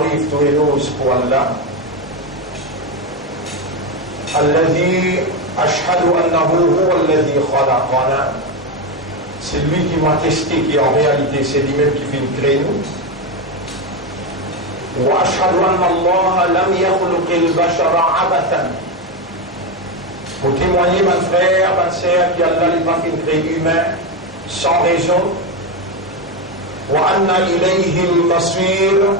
تعريف توينوس pour Allah. الذي أشهد أنه هو الذي خلقنا. C'est lui qui m'a testé, qui en réalité c'est lui-même qui fait créer nous. وأشهد أن الله لم يخلق البشر عبثا. Pour témoigner, mon frère, ma sœur, qu'Allah n'est pas fait créer humain sans raison. وأن إليه المصير.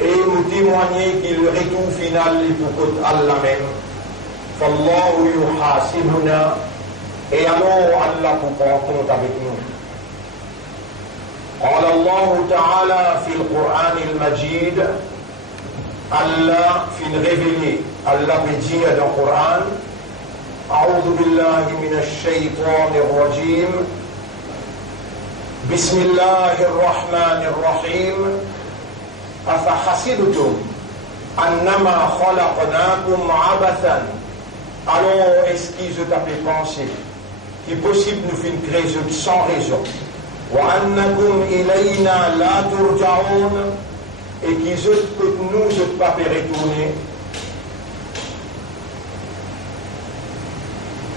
Et nous témoigner qu'il le retour final est pour Allah même. فالله يحاسبنا. Et alors Allah pour prendre compte avec nous. قال الله تعالى في القرآن المجيد. Allah fin révélé. Allah peut dire dans le Coran. أعوذ بالله من الشيطان الرجيم. بسم الله الرحمن الرحيم. أفحسبتم أنما خلقناكم عبثا. Alors, est-ce qu'ils ont tapé penser qu'il est possible de nous faire créer sans raison? وأنكم إلينا لا ترجعون. Et qu'ils ont que nous ne pas retourner.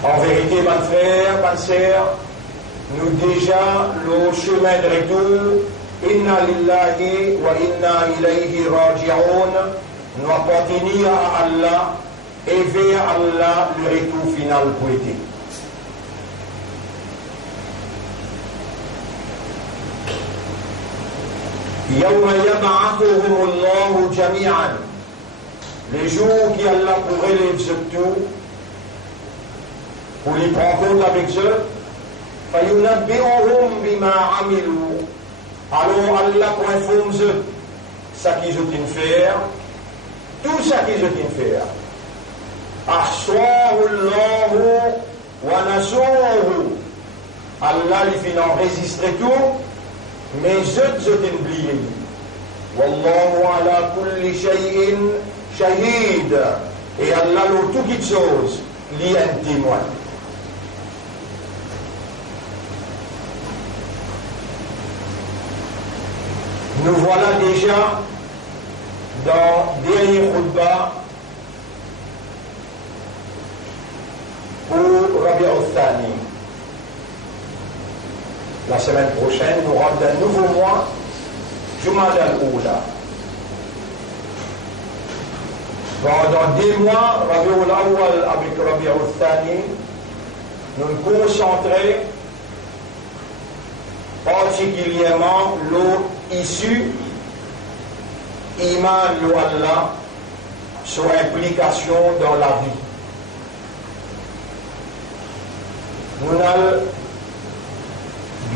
En vérité, mon frère, ma sœur, nous déjà le chemin de retour. Inna lillahi wa inna ilayhi raji'un. Nous appartenons à Allah et vers Allah le retour final pour être. يوم يبعثهم الله جميعا. Les jours qui Allah pour relève ce tout, pour les prendre compte avec eux, فينبئهم بما عملوا. Alors Allah pour informer eux ce qu'ils ont fait, tout ce qu'ils ont fait. أحصاه الله ونسوه. Allah les fait enregistrer tout, mais eux ont oublié. والله على كل شيء شهيد. Et Allah le tout quelque chose lui est un témoin. Nous voilà déjà dans le dernier khutbah pour Rabi' al-Thani. La semaine prochaine, nous rentrons d'un nouveau mois, Jumada al-Oula. Pendant 2 mois, Rabi' al-Awwal avec Rabi' al-Thani, nous nous concentrons particulièrement l'eau issue, Iman le Allah, son implication dans la vie. Nous allons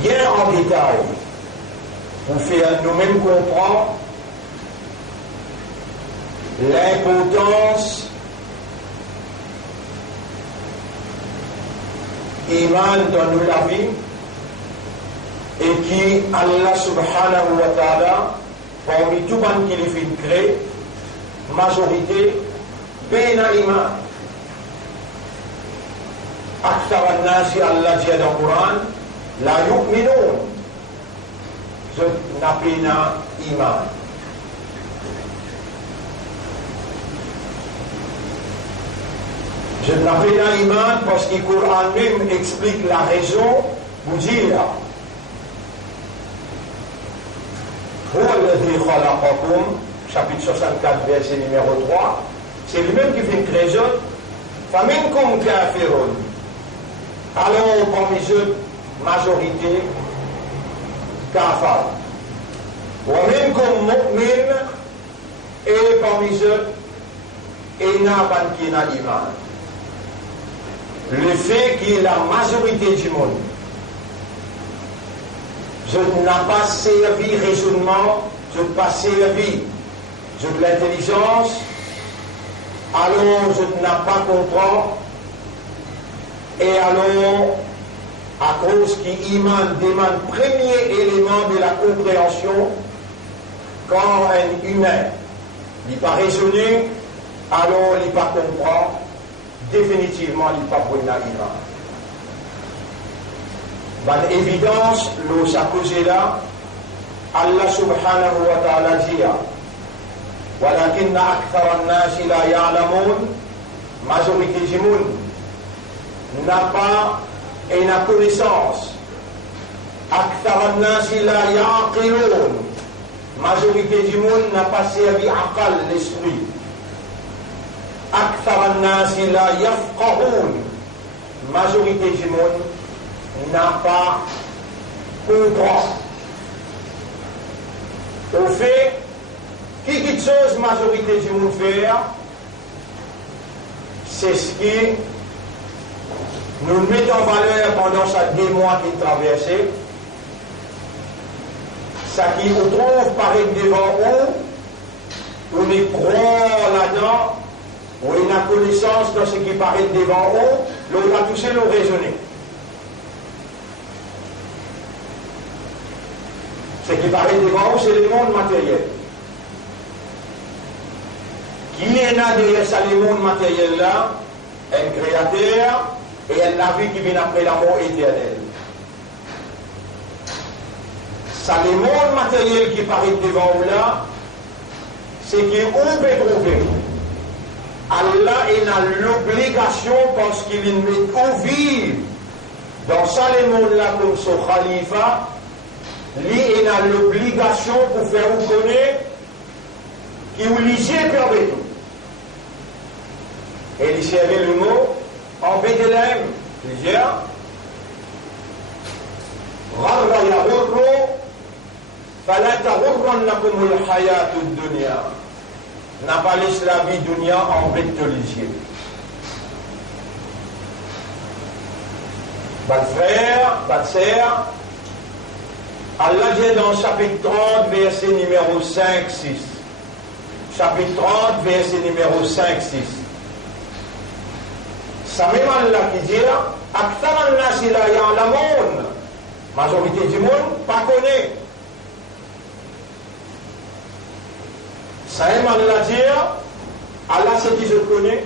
bien en détail pour faire nous-mêmes comprendre l'importance Iman dans nous la vie et qui Allah subhanahu wa ta'ala parmi tout le monde qui les fait créer majorité ben iman. أكثر الناس الله dit dans le Coran لا يؤمنون. Je n'ai pas iman. Je n'ai pas iman parce que le Coran même explique la raison pour dire هو الذي خلقكم, chapitre 64, verset numéro 3, c'est lui-même qui fait une création. فمنكم كافرون. Alors, parmi eux, majorité, kafar. ومنكم مؤمن. Et parmi eux, ina ban qui n'a iman. Le fait qu'il y ait la majorité du monde, je n'ai pas servi raisonnement, je n'ai pas servi de l'intelligence, alors je n'ai pas compris, et alors, à cause qu'Iman demande premier élément de la compréhension, quand un humain n'est pas raisonné, alors il n'est pas comprend, définitivement il n'est pas pour une Iman. Par évidence, l'eau s'accusé là, Allah subhanahu wa ta'ala dit ولكن أكثر الناس لا يعلمون. Majorité du monde n'a pas une connaissance. أكثر الناس لا يعقلون. Majorité du monde n'a pas servi aqal, l'esprit. أكثر الناس لا يفقهون. Majorité du monde n'a pas compris. Au fait, quelque chose majorité du monde fait, c'est ce qui nous met en valeur pendant ces 2 mois qui traversaient. Ça qui nous trouve paraître devant nous, on est croit là-dedans, on a connaissance de ce qui paraît devant nous, on a touché nos raisonner. Ce qui paraît devant nous, c'est le monde matériel. Qui est là derrière ça, le monde matériel là? Un créateur et la vie qui vient après la mort éternelle. Ça, le monde matériel qui paraît devant nous là, c'est qu'on peut trouver. Allah a l'obligation, parce qu'il met au vivre dans ça, le monde là, comme son khalifa, lui, il a l'obligation pour faire vous connaître qui vous lisez permet tout. Et il servait le mot en Bethléem. Il dit غَرَّ يَغُرُّ فَلَا تَغُرَّنَّكُمُ الْحَيَاةُ الدُّنْيَا. N'a pas laissé la vie dunya en bête de lisier. Votre frère, votre sœur, Allah dit dans chapitre 30, verset numéro 5-6. Chapitre 30, verset numéro 5-6. Ça même Allah qui dit أكثر الناس لا يعلمون. Majorité du monde pas connaît. Ça même Allah dit Allah c'est qui je connais.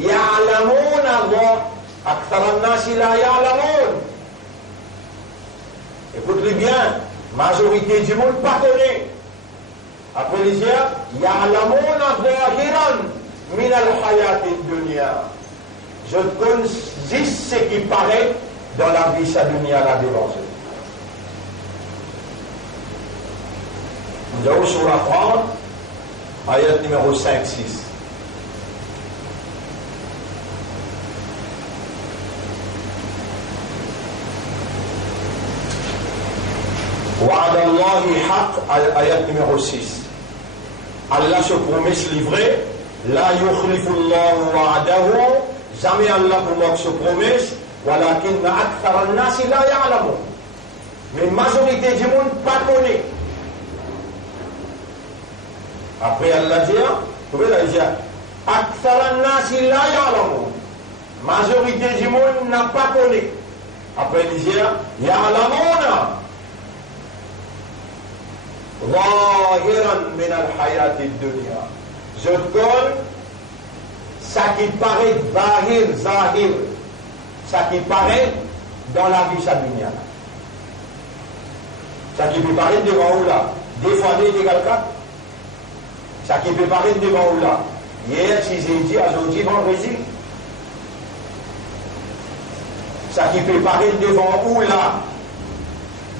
يعلمون الله. أكثر الناس لا يعلمون. Écoutez bien, majorité du monde pas connaît. Après les yeux, يعلمون ظاهرا من الحياة الدنيا. Je connais juste ce qui paraît dans la vie sa dunya là devant eux. Nous allons sur la 30, ayat numéro 5-6. وعد الله حق, ayat numéro 6. Allah se promet se livrer. La yukhlifu Allah wa'adahu. Jamais Allah pour se promesse. Walakin akthar an-nas la ya'lamun. Mais majorité du monde pas connaît. Après Allah dit, vous pouvez la dire, akthar an-nas la ya'lamun. Majorité du monde n'a pas connu. Après il dit, ya'lamuna. ظاهرا من الحياة الدنيا. Je connais ça qui paraît zahir, ça qui paraît dans la vie sa dunya. Ça qui peut paraître devant vous là, des fois des égale 4. Ça qui peut paraître devant vous là, hier, si j'ai dit, aujourd'hui, vendredi. Ça qui peut paraître devant vous là,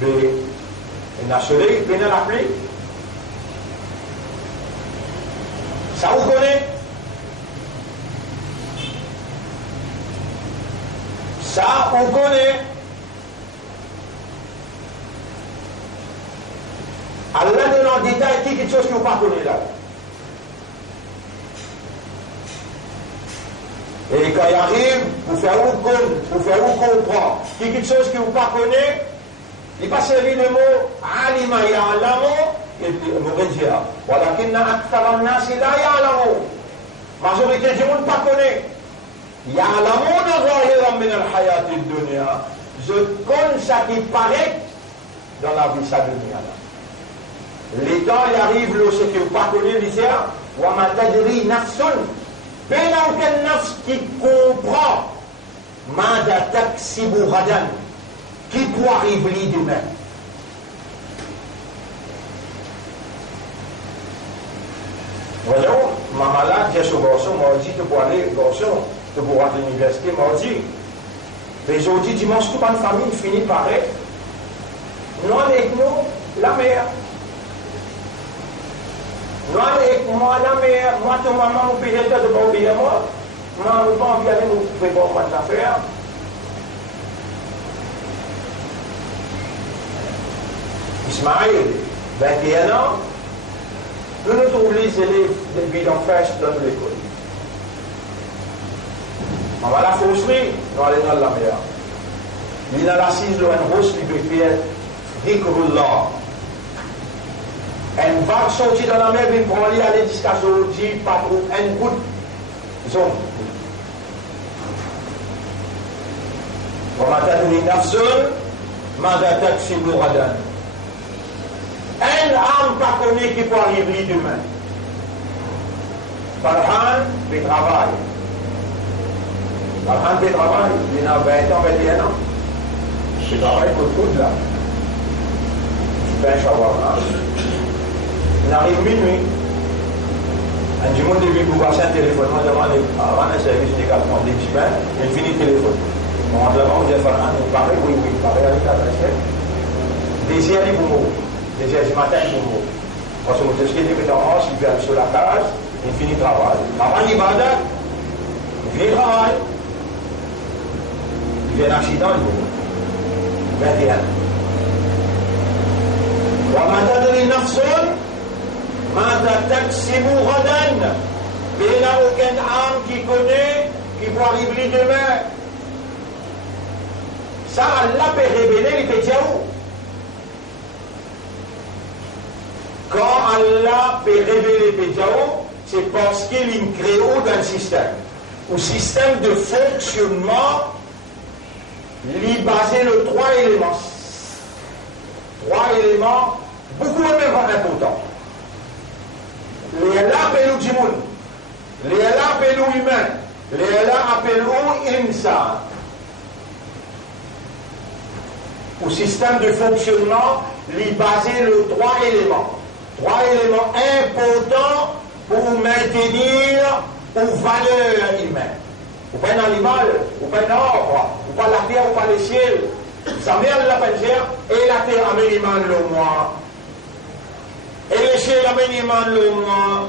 mais il a soleil, il a la pluie. Ça vous connaît? Ça, on connaît. Allah donne en détail quelque chose que vous ne connaissez pas là. Et quand il arrive, pour faire vous comprendre quelque chose que vous ne connaissez pas, il pas servi le mot alima ya'lamu et le mot dire walakinna akthara an-nas la ya'lamu. Majorité du monde pas connaît. Ya'lamuna zahiran min al-hayat ad-dunya. Je connais ça qui paraît dans la vie sa dunya. Les temps il arrive là ce que vous pas connaît il dit wa ma tadri nafsun. Ben aucun nafs qui comprend mada taksibu ghadan. Qui pourra arriver demain? Voyons, ma malade, j'ai ce garçon, m'a dit, tu peux aller, garçon, tu peux aller à l'université, m'a dit. Mais aujourd'hui, dimanche, toute ma famille finit par être. Nous, avec nous, la mère. Nous, avec moi, la mère. Moi, ton maman, mon père, de pas oublier moi. Moi, je ne peux pas envie d'aller nous couper pour moi de l'affaire. Ismaël, 21 ans, nous nous trouvons les élèves des bidons fraîches dans l'école. On va la fausserie, nous allons dans la mer. Il y a l'assise de un roche qui peut faire découvrir. Un vague sorti dans la mer, il prend aller jusqu'à aujourd'hui, pas trop, un goutte. Zone. On va t'adonner 9 zones, mais on va t'adonner un âme pas connue qui peut arriver demain. Farhan, il travaille. Farhan, il travaille. Il a 20 ans, 21 ans. Il travaille pour tout là. Il fait un shawarma. Il arrive minuit. Un du monde devait vous passer un téléphone. Moi, je demande avant un service de 4 mois, il finit le téléphone. On demande, on dit Farhan, il paraît, oui, il paraît avec la casquette. Désir, il vous mot. Déjà ce matin, il faut parce que mon testé est en hanche, il vient sur la case, il finit le travail. Avant l'ibadat, il finit le travail. Il vient un accident, il faut 21. وما تدري نفس ماذا تكسب غدا. Mais il n'y a aucune âme qui connaît, qui peut arriver demain. Ça, Allah peut révéler les pétiaous. Quand Allah peut révéler Pédiao, c'est parce qu'il est créé d'un système. Au système de fonctionnement, il est basé sur 3 éléments. 3 éléments, beaucoup même importants. Les Allah appellent au Jimoun, les Allah appellent au humain, les Allah appellent au insan. Au système de fonctionnement, il est basé sur 3 éléments. 3 éléments importants pour maintenir aux valeurs humaines. Ou pas un animal, ou pas un arbre, ou pas la terre, ou pas le ciel. Sa mère la penchère, et la terre a minimum le mois. Et le ciel a minimum le mois.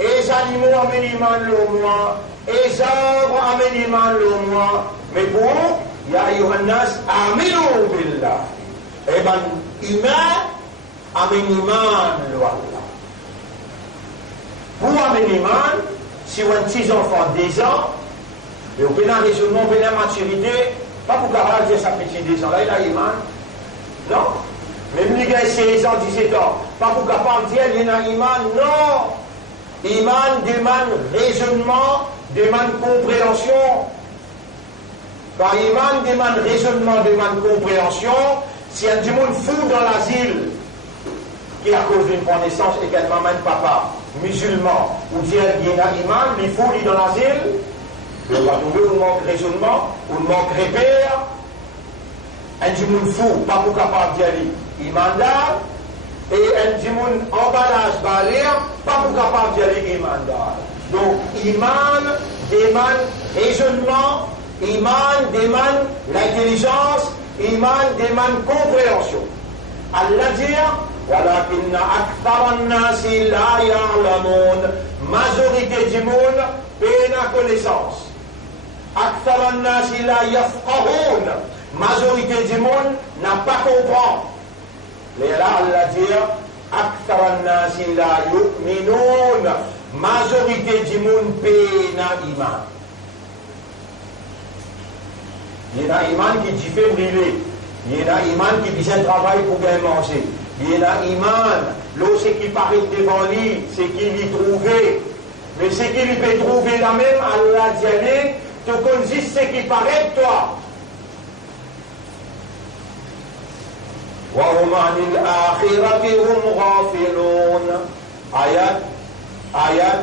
Et les animaux a minimum le mois. Et les arbres a minimum le mois. Mais pour Ya Yohannas, Aminu Billah. Eh bien, humain, Ameniman le Allah. Pour Ameniman, si on a 6 enfants 10 ans, et au pénal raisonnement, au pénal maturité, pas pour garder dire sa petite 10 ans, là il a Iman. Non. Même les gars 16 ans, 17 ans, pas pour capable dire il y a Iman. Non. Iman demande raisonnement, demande compréhension. Quand Iman demande raisonnement, demande compréhension, si un du monde fou dans l'asile, qui à cause d'une connaissance et qu'elle maman et papa musulman, ou dire il y a un imam, il faut aller dans l'asile, on va trouver un manque de raisonnement, un manque de repère, un du monde fou, pas pour capable d'y aller, imandal, et un du monde emballage balir, pas pour capable d'y aller, imandal. Donc, iman demande raisonnement, iman demande l'intelligence, iman demande compréhension. Allah dit, ولكن أكثر الناس لا يعلمون. Majorité du monde peine à connaissance. أكثر الناس لا يفقهون. Majorité du monde n'a pas compris. Mais là, Allah dit أكثر الناس لا يؤمنون. Majorité du monde peine à iman. Il y a un iman qui dit fait brûler. Il y a un iman qui dit un travail pour bien manger. Il y a un iman, l'eau c'est qui paraît devant lui, c'est qu'il y trouvé. Mais c'est qu'il peut trouver la même, Allah dit, tu connais ce qui paraît toi. وَهُمْ عَنِ الْآخِرَةِ هُمْ غَافِلُونَ. Ayat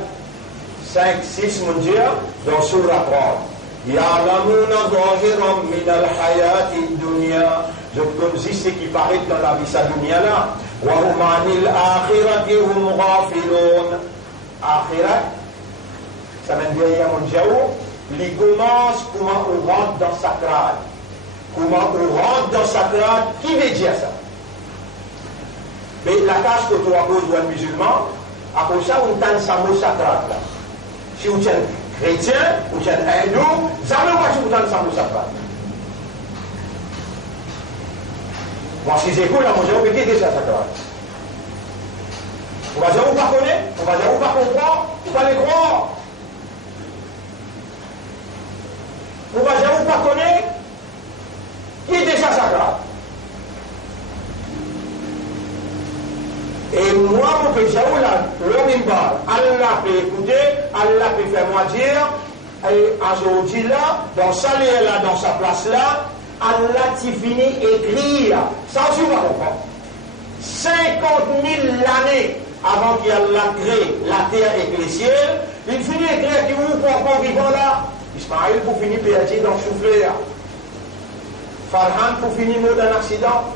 5-6 mon Dieu, dans Surah 3. يَعْلَمُونَ ظَاهِرًا مِنَ الْحَيَاةِ الدُّنْيَا. Je connais ce qui paraît dans la vie sa dunya là. وَهُمْ عَنِ الْآخِرَةِ هُمْ غَافِلُونَ. akhirat, ça mène derrière mon diao, il commence comment on rentre dans sacrade. Comment on rentre dans sacrade, qui veut dire ça? Mais la tâche que tu as posée aux musulmans, à cause de ça, on tente ça mot sacrade là. Si vous êtes chrétien, vous êtes hindou, jamais pas si vous tente ça mot sacrade. Moi, si j'écoute là, mon diao, mais qui est ça sacrade? On va dire, on va connaître, on va dire, on va comprendre, on va les croire. On va dire, on va connaître, qui est déjà sacré. Et moi, mon pays, l'homme parle, Allah peut écouter, Allah peut faire moi dire, et aujourd'hui là, dans sa lieu là, dans sa place là, Allah t'y finit écrire. Ça aussi, on va comprendre. 50 000 années avant qu'Allah crée la terre et le ciel, il finit écrire qui vous pour vivant là. Ismaël pour finir perdu dans le soufflet. Farhan pour finir mort d'un accident.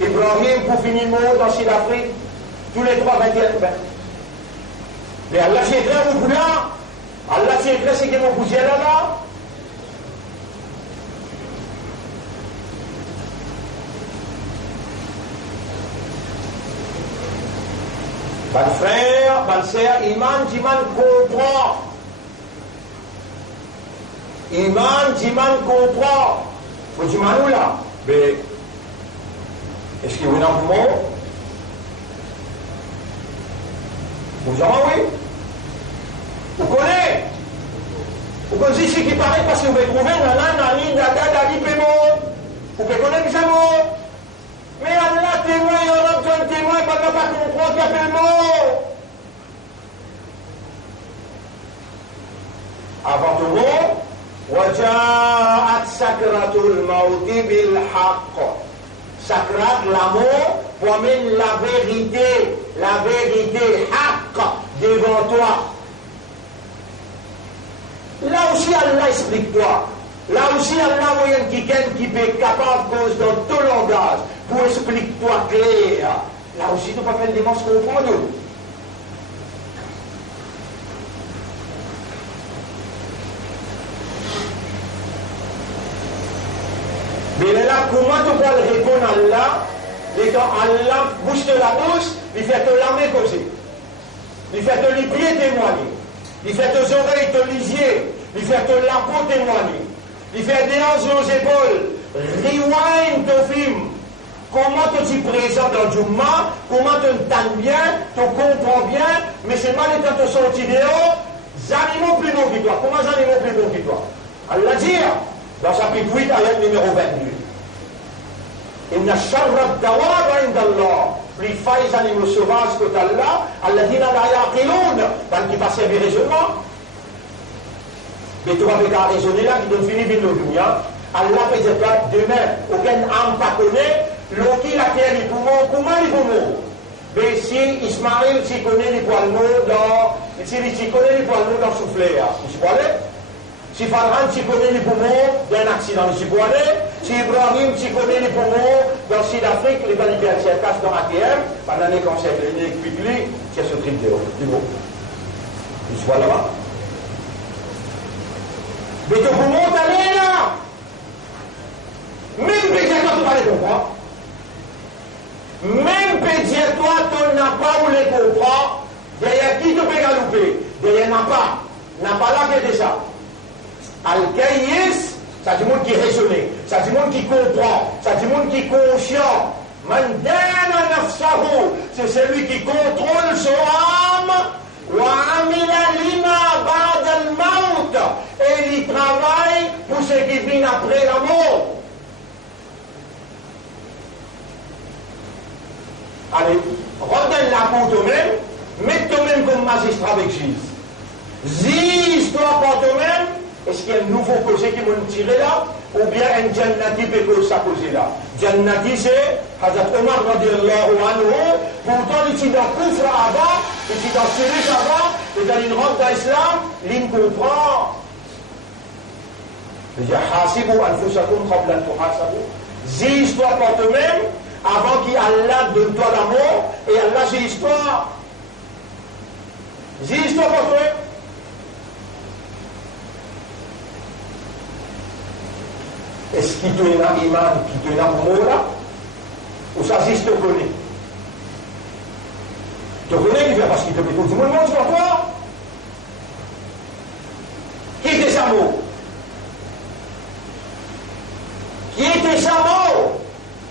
Ibrahim pour finir mort dans Sud-Afrique. Tous les trois 21 ans. Mais Allah s'est écrit au bout là. Allah s'est écrit c'est que mon poussière là-bas. Ban frère, ban sœur, iman, jiman comprend. Iman, jiman comprend. Vous dites Manou là, mais est-ce qu'il y a un mot? Vous dites oui. Vous connaissez? Vous connaissez ce qui paraît parce que vous pouvez trouver nani, dada, dadi, pémo. Vous pouvez connaître ce mot. Mais Allah témoin, il y en a besoin de témoin, il ne va pas comprendre qu'il y a fait le mot. Avant tout le mot, وَجَاءَتْ سَكْرَةُ الْمَوْتِ بِالْحَقِّ. Sakrat, l'amour, promène la vérité, haqq, devant toi. Là aussi, Allah explique-toi. Là aussi, Allah voyant quelqu'un qui peut être capable de dans tout langage pour expliquer-toi clair. Là aussi, tu ne peux pas faire des démarches comprendre. Mais là, comment tu peux répondre à Allah? Et quand Allah bouge de la bouche, il fait te l'armée causer. Il fait te les pieds témoigner. Il fait tes oreilles te lisier. Il fait te la peau témoigner. Il fait des hanches aux épaules. Rewind ton film. Comment tu te présentes dans le Jumma, comment tu entends bien, tu comprends bien, mais c'est mal étant te sortir dehors, les animaux plus bons que toi. Comment les animaux plus bons que toi? Allah dit, dans chapitre 8, ayat numéro 22. Inna sharra dawaba indallah. Plus failles les animaux sauvages que Allah, Allah dit, la yaqilun, dans qui passe des raisonnements. Mais tu vas pas raisonner là, qui donne fini de nos dunya. Allah peut dire que demain, aucun âme pas connaît, l'eau qui la terre, les poumons, comment les poumons? Mais si Ismaël, tu connais les poils dans, si tu connais les poils dans le soufflet, tu peux aller? Si Farhan, tu connais les poumons d'un accident, tu peux aller? Si Ibrahim, tu connais les poumons dans Sud-Afrique, les validés à casse dans ATM, pendant les cancers cliniques, puis c'est ce truc de haut. Tu peux là-bas? Mais tu peux monter là! Même pédiatre, tu vas les comprendre. Même pédiatre, tu n'as pas où les comprendre. Derrière qui tu peux galouper? Derrière n'a pas. N'a pas là que de ça. Al-Kaïs, ça dit monde qui raisonne. Ça dit monde qui comprend. Ça dit monde qui est conscient. Mandana nafsahu, c'est celui qui contrôle son âme. Wa amila lima ba'da al-maut. Et il travaille pour ce qui vient après la mort. Allez, redonne la pour toi-même, mets toi-même comme magistrat avec juge. Juge-toi par toi-même, est-ce qu'il y a un nouveau causé qui m'a tiré là, ou bien un Jannati peut causer ça causé là? Jannati c'est Hazrat Omar radiallahu anhu, pourtant il était dans Koufra avant, il était dans Syrie avant, et dans une rentre d'Islam, il comprend. Il dit Hasibu anfusakum qabla an tuhasabu. Juge-toi par toi-même, avant qu'Allah donne toi l'amour, et Allah c'est l'histoire. Juste au contraire. Est-ce qu'il te n'a iman, qui te n'a mola, ou ça juste te connaît? Te connaît, il vient parce qu'il te fait tout le monde sur toi. Qui était sa mot? Qui était sa mot?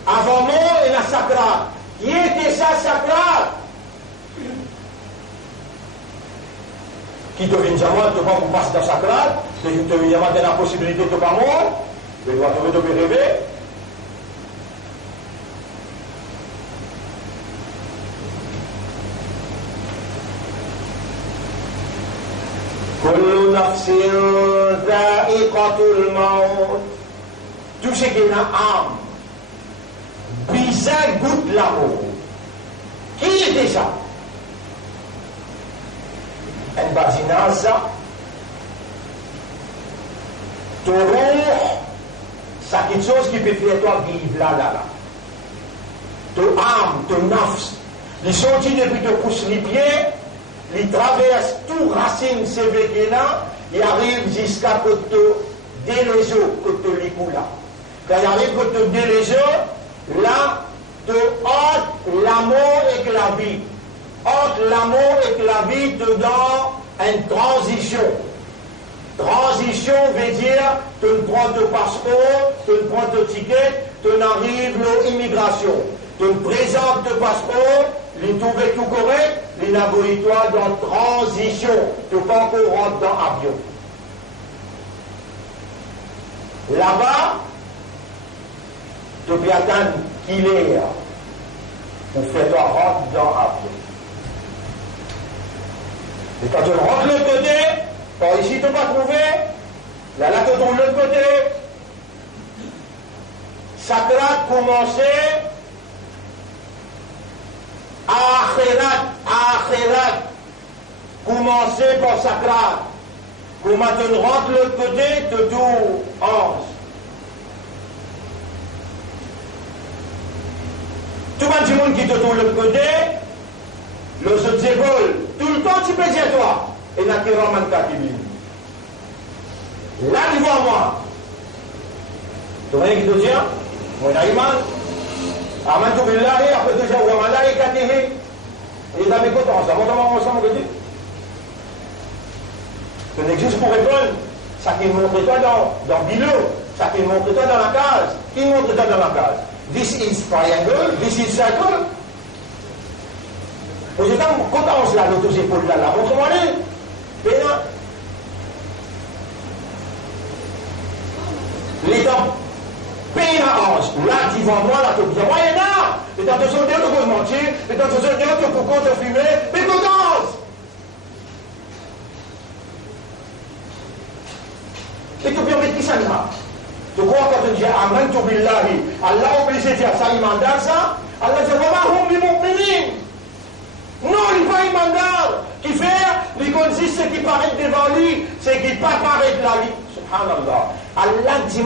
Avant mot et la sacrale. Qui était sa sacrale? Qui te vient jamais, te pas pour passer dans sacrale, te vient jamais la possibilité de te pas mort, mais doit te rêver. كل نفس ذائقة الموت. Tout ce qui est dans l'âme, bizarre goûte l'amour. Qui était ça? Un bazinaza, ton roux, c'est quelque chose qui peut faire toi vivre là. Ton âme, ton nafs, ils sont depuis te pousse les pieds, ils traversent tout racine sévère là, ils arrivent jusqu'à côté des lésions, côté l'écoula. Quand ils arrivent côté des lésions, là, te hâte l'amour et la vie. Entre l'amour et la vie, dans une transition. Transition veut dire, tu prends ton passeport, tu prends ton ticket, tu arrives à l'immigration. Tu présentes ton passeport, tu trouves tout correct, tu n'abouilles toi dans transition. Tu ne peux pas encore rentrer dans l'avion. Là-bas, tu peux attendre qu'il est pour faire toi rentrer dans l'avion. Et quand tu rentres de l'autre côté, par ici tu ne peux pas trouver, là tu trouves de l'autre côté, Sakrat commençait, Akhirat, commençait par Sakrat. Quand tu rentres de l'autre côté, tu trouves 11. Tout le monde qui te trouve de l'autre côté, le autres épaules, tout le temps tu peux dire toi, et n'a que Ramanta qui vient. Là devant moi, tu vois qui te dit, mon Aïman, Amantou Billahi, après déjà, Wamala et Katihi, et il a mis content, ça monte ensemble, on dit. Tu n'existes pour répondre, ça qui montre toi dans le bilot, ça qui montre toi dans la case, qui montre toi dans la case. This is triangle, this is circle. Vous êtes content là, l'autre épaule là, montre-moi les. Les dents. Peine à ange. Là, devant moi, là, tu dis, ouais, là. Et dans ton audio, tu peux mentir. Et dans ton audio, tu peux fumer. Mais tu danses. Et tu peux mettre qui ça là? Tu crois quand tu dis, Amen, tu billahi. Allah obligé de faire ça, il manda ça. Allah dit, vraiment, hum, mu'minin. Non, il va y mandar. Qui fait, il consiste ce qui paraît devant lui, ce qui pas paraît de la vie. Subhanallah. Allah dit,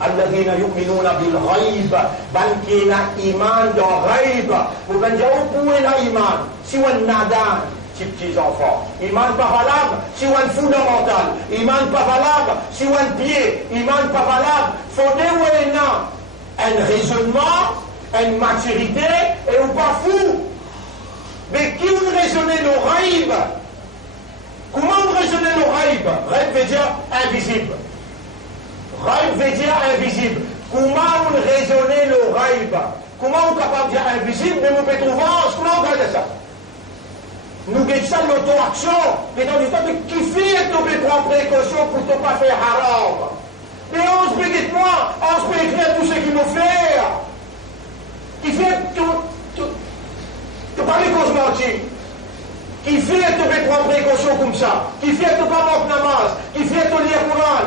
alladhina yu'minuna bil ghaib, bankina iman dans ghaib. Vous pouvez dire, où est la iman? Si on nada, petits enfants. Iman pas valable, si on fondamental. Iman pas valable, si on pied. Iman pas valable. Faut déwéna un raisonnement, une maturité, et ou pas fou. Mais qui vous raisonnez le ghaib? Comment vous raisonnez le ghaib? Ghaib veut dire invisible. Ghaib veut dire invisible. Comment vous raisonnez le ghaib? Comment vous êtes capable de dire invisible, mais vous pouvez trouver comment vous regardez ça? Nous gagnons ça l'auto-action, mais dans le temps, qui fait que tu prendre précaution pour ne pas faire haram? Mais on se peut moi, on se peut écrire tout ce qu'il nous fait. Qui fait tout. Tu parles de cause mentir. Qui fait que tu peux prendre précaution comme ça? Qui fait que tu pas manquer namaz? Qui fait que tu lire Coran?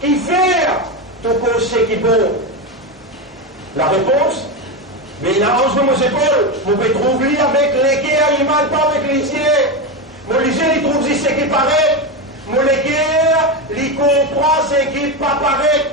Qui fait que tu causes qui bon? La réponse, mais il a 11 de mes épaules. Vous pouvez trouver avec les guerres, il ne mal pas avec les yeux. Mon lycée, il trouve ce qui paraît. Mon guerres, il comprend ce qui pas paraît.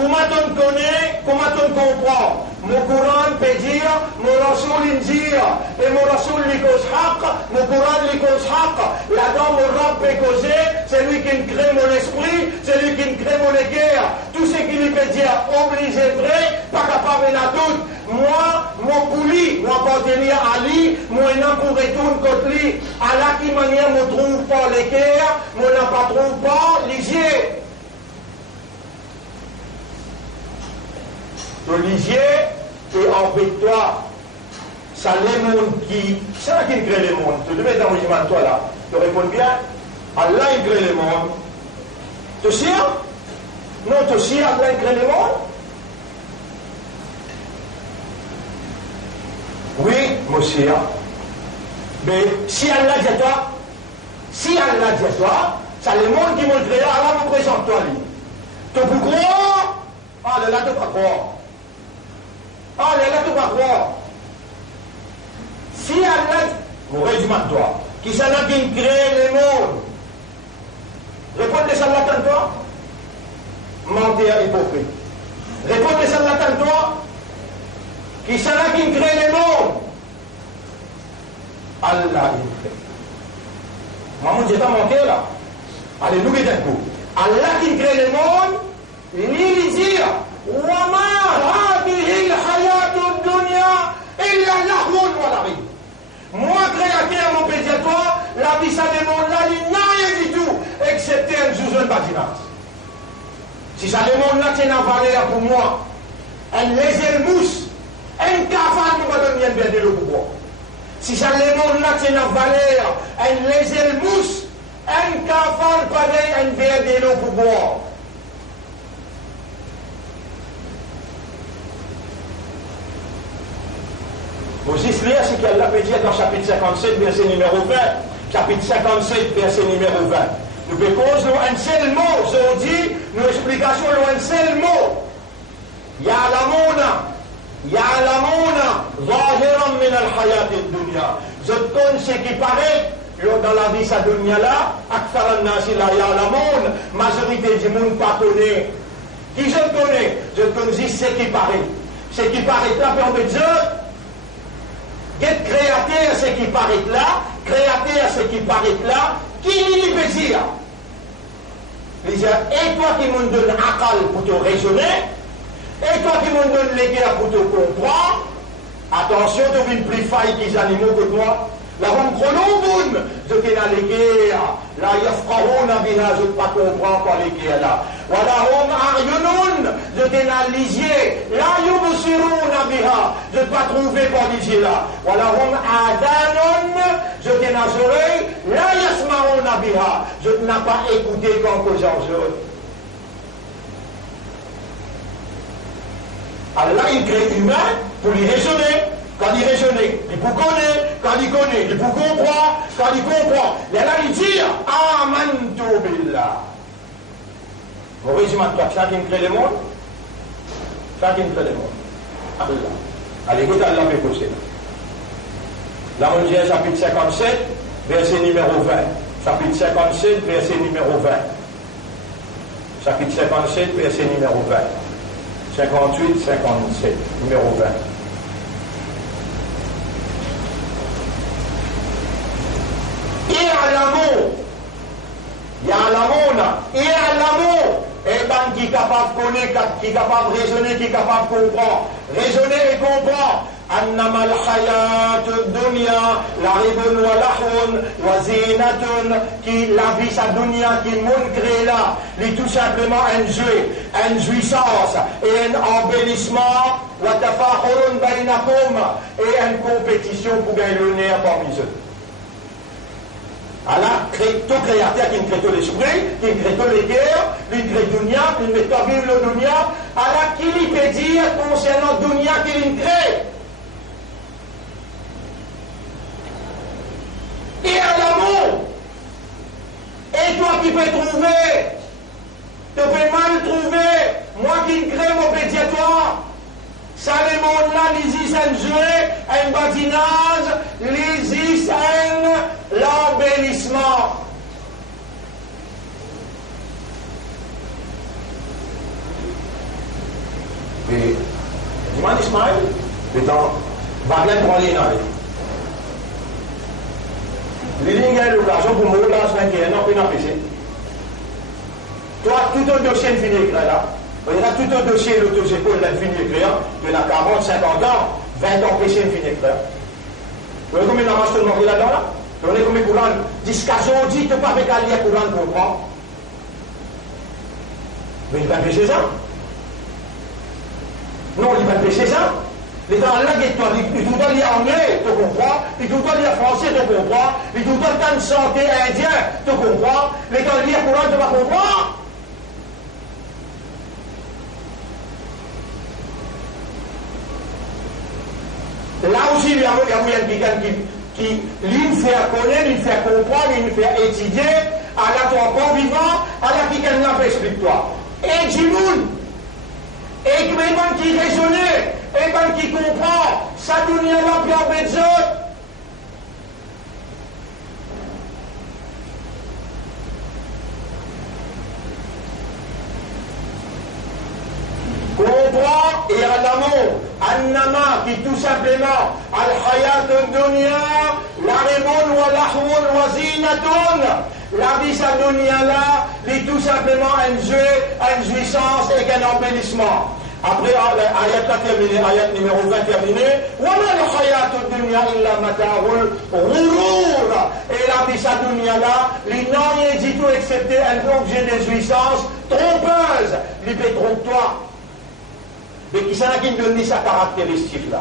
comment on connaît, comment on comprend. Mon Coran peut dire, mon Rasoul dire, et mon Rasoul l'ikos haq, mon Coran l'ikos haq. Là-dedans, mon Rab peut causer, c'est lui qui crée mon esprit, c'est lui qui crée mon équerre. Tout ce qu'il lui peut dire, obligé vrai, pas capable de doute. Moi, mon pouli, moi appartenir à lui, moi non pour retourner contre lui. À la qui manière me trouve pas l'équerre, moi n'en pas trouve pas l'isier. Le lisier est en victoire. Ça les mondes qui. C'est là qui crée les mondes. Tu devais être dans toi là. Tu réponds bien. Allah il crée les mondes. Tu sais? Non, tu sais, Allah il crée les mondes? Oui, monsieur. Mais si Allah dit à toi, c'est le monde qui montre là, Allah me présente toi. Tu peux croire? Ah, là, tu peux pas croire. Ah, là, tu vas croire. Si Allah, mon résumé de toi, qui s'en a qui crée les mondes, répondez ça là tant toi, menteur hypocrite. Répondez ça là tant toi, qui s'en a qui crée les mondes, Allah il crée. Maman, j'ai pas manqué là. Alléluia d'un coup. Allah qui crée les mondes, il dit. وما هذه الحياة الدنيا إلا لهو ولعب. Moi, créateur, mon pédiatoire, la vie, ça demande là, il n'y a rien du tout, excepté un joujou de badinat. Si ça demande là, c'est une valeur pour moi. Un léger mousse, un cafard qui va donner un bien de l'eau pour moi. Si ça demande là, c'est une valeur, un léger mousse, un cafard qui va donner un bien de l'eau pour moi. Aussi, c'est qu'Allah peut dire dans chapitre 57, verset numéro 20. Chapitre 57, verset numéro 20. Nous pouvons un seul mot, je dis, nous explication un seul mot. Ya'lamuna, zahiran min al-hayat ad-dunya. Je donne ce qui paraît dans la vie sa dunya là, akthar an-nasi la ya'lamun, majorité du monde pas connaît. Qui je connais? Je connais ce qui paraît. Ce qui paraît là, on peut dire, créateur ce qui paraît là, créateur ce qui paraît là, qui lui peut dire? Et toi qui me donnes akal pour te raisonner, et toi qui me donnes l'équerre pour te comprendre, attention, tu vis plus failles que les animaux que toi. La hum chronoboun, je t'ai dans l'équerre, la yafqahuna biha, je ne pas comprendre par l'équerre là. Voilà hum aryunun, je t'ai dans lisier, la yubsiruna biha, je ne pas trouver par lisier là. Voilà hum adanun, je t'ai dans oreilles, la yasmaruna biha, je n'ai pas écouté quand que j'en. Allah il crée humain pour les raisonner. Quand il raisonne, il peut connaître. Quand il connaît, il peut comprendre. Quand il comprend, il a il dit Amantu billah. Vous résumez toi, ça qui me crée le monde? Ça qui me crée le monde. Allah. Allez, écoutez, Allah peut poser. La Mondiale, chapitre 57, verset numéro 20. Chapitre 57, verset numéro 20. Chapitre 57, verset numéro 20. 58, 57, numéro 20. I'lamu, et ben qui est capable de connaître, qui est capable de raisonner, qui est capable de comprendre. Raisonner et comprendre. أنما الحياة الدنيا لعب ولهو وزينة qui la vie sa dunya qui monde créé là, est tout simplement un jeu, une jouissance et un embellissement, وتفاخر بينكم et une compétition pour gagner l'honneur parmi eux. Allah crée tout créateur qui crée tout l'esprit, qui crée tout les guerres, qui crée dunya, qui met tout vivre le dunya. Allah qui lui peut dire concernant dunya qu'il crée. Et à l'amour. Et toi qui peux trouver, tu peux mal trouver, moi qui crée mon pédiatoire. Ça le monde là, l'ISIS un jouet, un badinage, l'ISIS un l'embellissement. gagne pour aller dans les lignes gagnent l'occasion pour me relancer un qui est non, puis non, toi, tout un dossier fini écrit là. Il y a tout un dossier, l'auto-école, là, fini écrit, il y en a 40, 50 ans, 20 ans, PC, fini écrit. Vous voyez combien d'argent tout le monde là-dedans là? On est combien de courant? Discussion, dit, tu pas avec un lien courant pour comprendre. Mais il va pécher ça? Non, il va pécher ça? Les gens là, il doit lire anglais, tu comprends? Il doit lire français, tu comprends? Il doit temps de santé indien, tu comprends? Les gens lire courant, tu vas comprendre? Là aussi, il y a quelqu'un qui lui fait connaître, lui fait comprendre, lui fait étudier, à la ton corps vivant, à la qui quelqu'un explique-toi. Et du monde, et qui raisonne, et qui comprend, ça nous n'y a pas plus en bête. Comprend et à l'amour. Annama qui tout simplement al-hayat al-dunya l'aribun wa lahwun wa zinatun. La vie sa dunya là, est tout simplement un jeu, une jouissance et un embellissement. Après, ayat terminé, ayat numéro 20 terminé. Wa ma al-hayat al-dunya illa mata'ul ghurur. Et la vie sa dunya là, il n'a rien du tout excepté un objet de jouissance trompeuse. Il peut trompe-toi. Mais qui s'en a qui donne sa caractéristique là?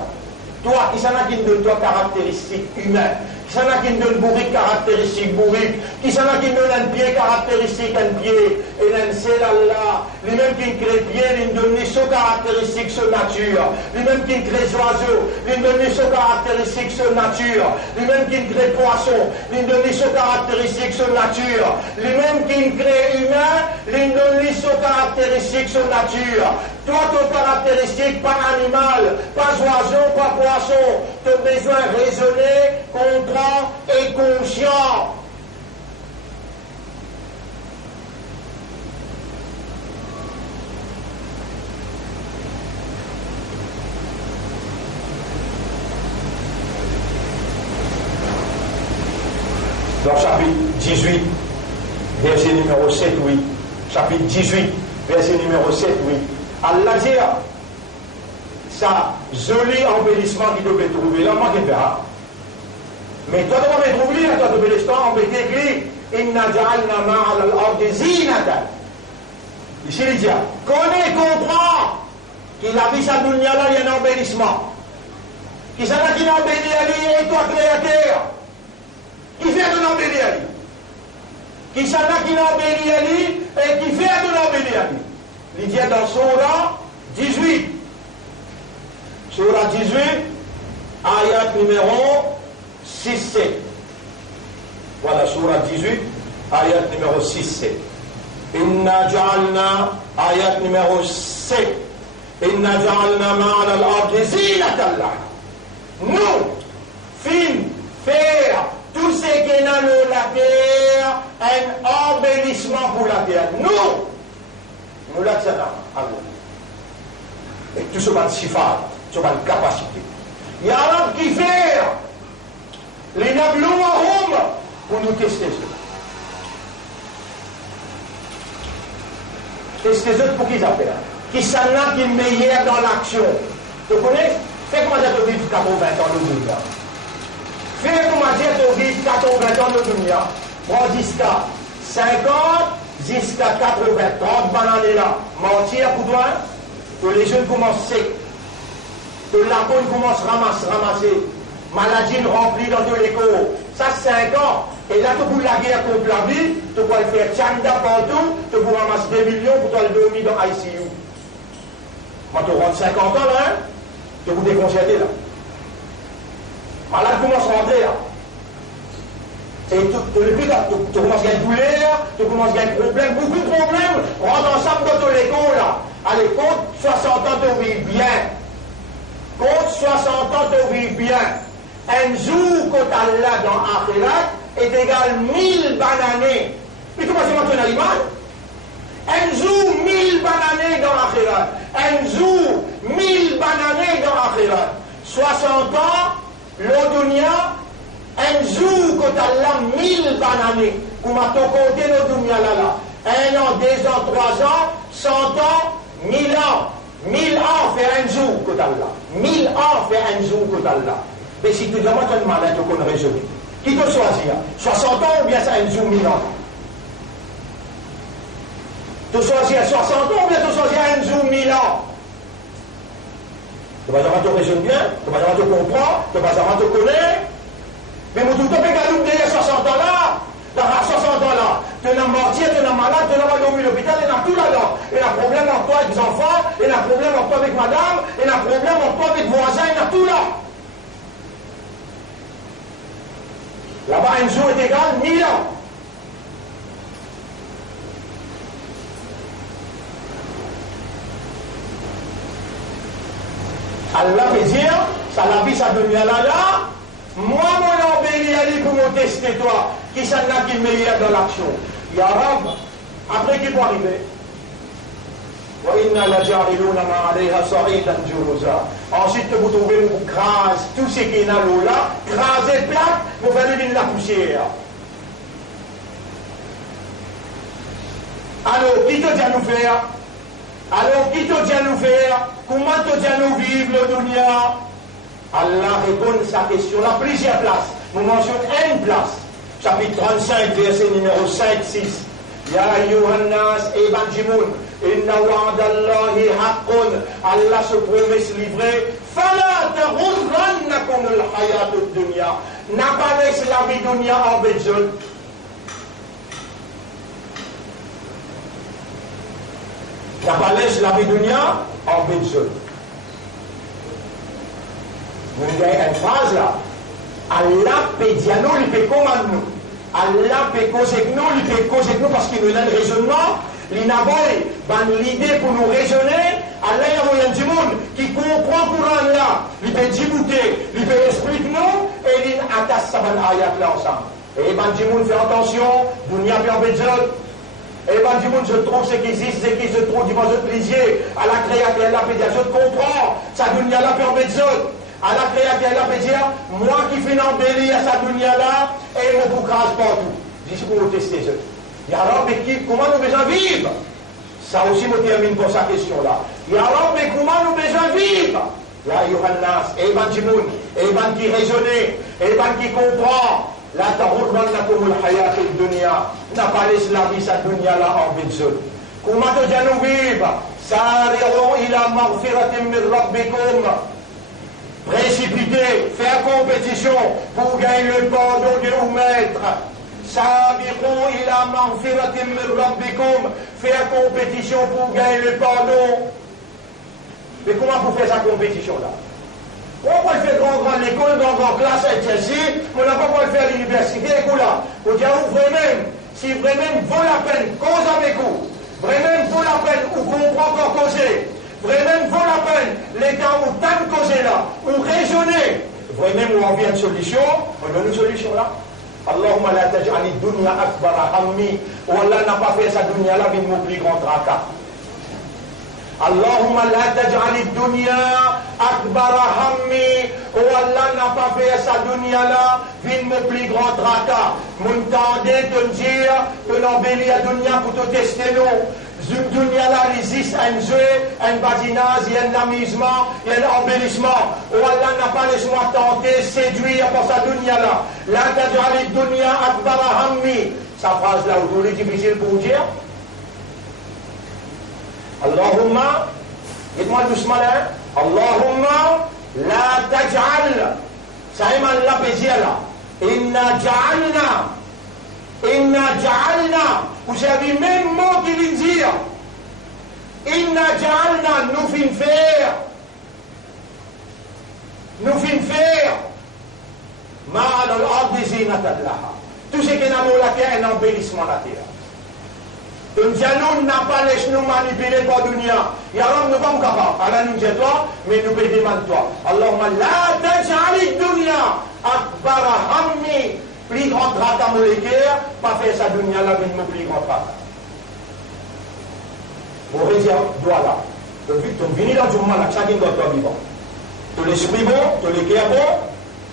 Toi, qui s'en a qui donne toi caractéristique humaine? Qui s'en a qui donne bourrique caractéristique bourrique? Qui s'en a qui donne un pied caractéristique un pied? Et un sel Allah, lui-même qui crée pied, il donne son caractéristique son nature. Lui-même qui crée oiseau, il donne son caractéristique son nature. Lui-même qui crée poisson, il donne son caractéristique son nature. Lui-même qui crée humain, il donne son caractéristique son nature. Toi, ton caractéristique, pas animal, pas oiseau, pas poisson. Tu as besoin de raisonner, comprendre et conscient. Dans chapitre 18, verset numéro 7, oui. Chapitre 18, verset numéro 7, oui. Allah dit, ça, joli embellissement qu'il devait trouver là, moi qui verra. Mais toi, tu vas me trouver, toi, tu embellissement, on peut écrire, Inna ja'alna ma'al al-ardi zinatan. Ici, il dit, connais, comprends, qu'il a vu sa dunya là, il y a un embellissement. Qui s'en a qui embellit à lui, et toi, créateur. Qui fait de l'embellir à lui? Qui s'en a qui embellit à lui, et qui fait de l'embellir à lui? Il dit dans Surah 18. Surah 18, ayat numéro 6-7. Voilà, Surah 18, ayat numéro 6-7. Inna ja'alna, ayat numéro 7. Inna ja'alna ma'ala al-ardi zinatan laha. Nous, faire tout ce qui est dans la terre, un embellissement pour la terre. Nous l'avons à vous. Et tout ce qui est sifat, ce qui est capacité. Il y a un qui fait les nablouahum pour nous tester ça. Tester ça pour qu'ils appellent. Qui s'en a qui est meilleur dans l'action. Tu connais? Fais comment dire que tu vis 80 ans de dunya. Fais comment dire que tu vis 80 ans de dunya. Prends jusqu'à 50. Jusqu'à 80, 30 bananes là, mentir pour toi, que les jeunes commencent secs, que la peau commence à ramasser, maladie remplie dans tous les corps. Ça, 5 ans. Et là, tu peux la guerre contre la vie, tu peux faire tchanda partout, tu peux ramasser 2 millions pour aller dormir dans ICU. Quand tu rentres 50 ans là, tu peux déconcerter là. Malade commence à rentrer là. Et tu commences à douleur, tu commences à problème, beaucoup de problèmes, rentre ensemble dans l'école là. Allez, compte 60 ans, tu vis bien. Compte 60 ans, tu vis bien. Un jour, quand Allah dans Akhirat, est égal 1000 bananes. Mais comment c'est maintenant un animal? Un jour, 1000 bananes dans Akhirat. Un jour, 1000 bananes dans Akhirat. 60 ans, L'Odunia, un jour, quand Allah 1000 bananes, comme à ton côté, l'Odunia là. 1 an, 2 ans, 3 ans, 100 ans, 1000 ans. 1000 ans fait un jour, quand Allah. 1000 ans fait un jour, quand Allah. Mais si tu demandes un malade, tu connais raisonner. Qui te choisit? 60 ans ou bien ça un jour 1000 ans? Tu choisis à 60 ans ou bien tu choisis à un jour 1000 ans? Tu vas avoir te raisonner bien, tu vas avoir te comprendre, tu vas avoir te connaître. Mais mon tout le temps, il y a 60 ans là. Dans 60 ans là, tu es un mortier, tu es un malade, tu es dans l'hôpital, il y a tout là-dedans. Il y a un problème en toi avec les enfants, il y a un problème en toi avec madame, il y a un problème en toi avec voisin, il y a tout là. Là-bas, un jour est égal 1000 ans. Allah veut dire, ça la vie, ça devient là. Moi, mon embelli, allez pour me tester toi, qui s'en a qui est meilleur dans l'action. Ya Rab, après qui peut arriver? Ensuite, vous trouvez, vous crase tout ce qui est dans l'eau là, crasez plat, vous allez venir la poussière. Alors, qui te dit à nous faire? Alors, qui te dit à nous faire? Comment te dit à nous vivre le dunya? Allah répond à sa question. Là, plusieurs places. Nous mentionnons une place. Chapitre 35, verset numéro 5-6. Ya Yohannas et Benjamin. Inna wa'adallahi haqqun. Allah se promet se livrer. Fala taghurrannakum al-hayatud dunya. N'a pas laissé la vie dunya en bézol. N'a pas laissé la vie dunya en bézol. Il y a une phrase là. Allah peut dire nous, il peut commander nous. Allah peut causer nous, il peut causer nous parce qu'il nous donne raisonnement. Il n'a pas l'idée pour nous raisonner. Allah y a du monde qui comprend le Coran là. Il peut débouter, il peut expliquer nous et il attache ça ayat là ensemble. Et ben du monde fait attention, dunya bien bézol. Et ben du monde je trouve ce qui existe, ce qui se trouve, du monde je plaisir à la créature, Allah peut dire je comprends, ça dunya là bien bézol. À la créature, elle peut dire, moi qui fais embellir à sa dunya là, et je vous crase partout. Dis pour vous tester ça. Ya Rab, comment nous besoin vivre? Ça aussi me termine pour sa question là. Ya Rab, comment nous besoin vivre? Ya Yohannas, et ben Jimoun, et ben qui raisonne, et ben qui comprend. La taghurrannakum al-hayatud dunya. N'a pas laissé la vie sa dunya là en bézol. Comment te dire nous vivre? Sari'u ila maghfiratin min rabbikum. Précipiter, faire compétition pour gagner le pardon de vous mettre. Sabiqu ila maghfiratin min rabbikum. Faire compétition pour gagner le pardon. Mais comment vous faites sa compétition là? Pourquoi il fait grand l'école, grand classe à Chelsea, on n'a pas quoi le faire à l'université, écoute là. Vous dire vraiment, si vraiment vaut la peine, cause avec vous. Vraiment vaut la peine, ou comprend encore causer. Vraiment vaut la peine, les gars où tant causé là, ou raisonner. Vraiment, où on vient de solution, on donne une solution là. Allahumma la taj'ali dunya akbara hammi. Ou Allah n'a pas fait sa dunya là, mais mon plus grand tracas. Allahumma la taj'ali dunya akbara hammi. Ou Allah n'a pas fait sa dunya là, mais mon plus grand tracas. Mon tendez de me dire que l'embellir à dunya pour te tester nous. Une dunya là, il existe un jeu, un badinage, il y a un amusement, il y a un embellissement. Oh Allah n'a pas laissé-moi tenter, séduire par sa dunya là. La taj'ali dunya akbara hammi. Sa phrase là, où est difficile pour vous dire? Allahumma, dites-moi doucement là. Allahumma, la taj'al. Ça y est, Allah peut dire là. Inna ja'alna. Vous avez même mot qui veut dire. Inna ja'alna, nous fin faire. Nous fin faire. Ma'al al-ardi zinatan laha. Tout ce qui est dans la terre est un embellissement de la terre. Donc, nous n'a pas laissé nous manipuler par dunya. Ya Rab, nous ne sommes pas capables. Allah nous dit toi, mais nous peut demander toi. Allahumma la taj'ali dunya akbara hammi. Plus grand tracas moléculaire, pas faire sa dunya là, mais mon plus grand tracas. Vous réservez, doigt là. Donc, venez dans le moment là, chacun doit être vivant. Tout l'esprit bon, tout le cœur bon,